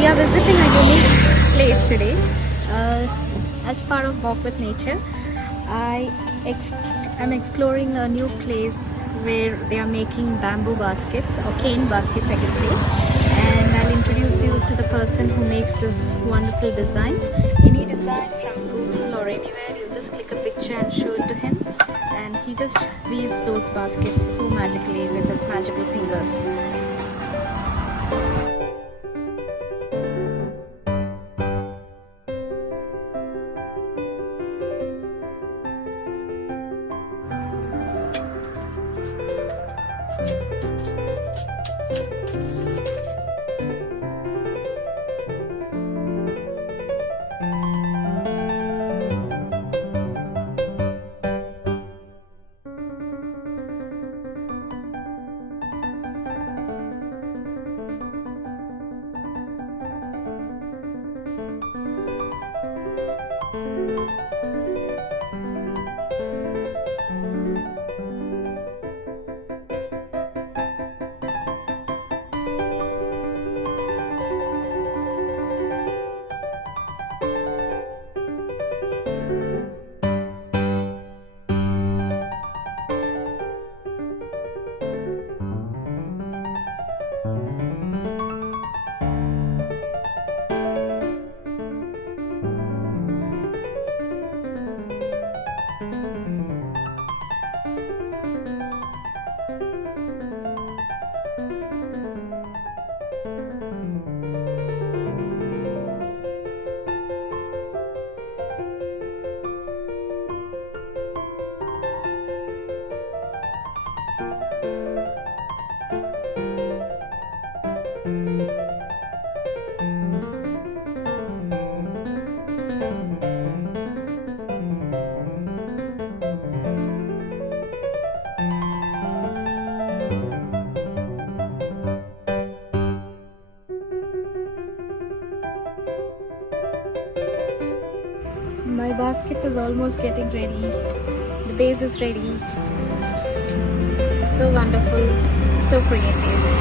We are visiting a unique place today. As part of Walk with Nature, I'm exploring a new place where they are making bamboo baskets or cane baskets, I can say. And I'll introduce you to the person who makes this wonderful designs. Any design from Google or anywhere, you just click a picture and show it to him, and he just weaves those baskets so magically with his magical fingers. My basket is almost getting ready. The base is ready. So wonderful, so creative.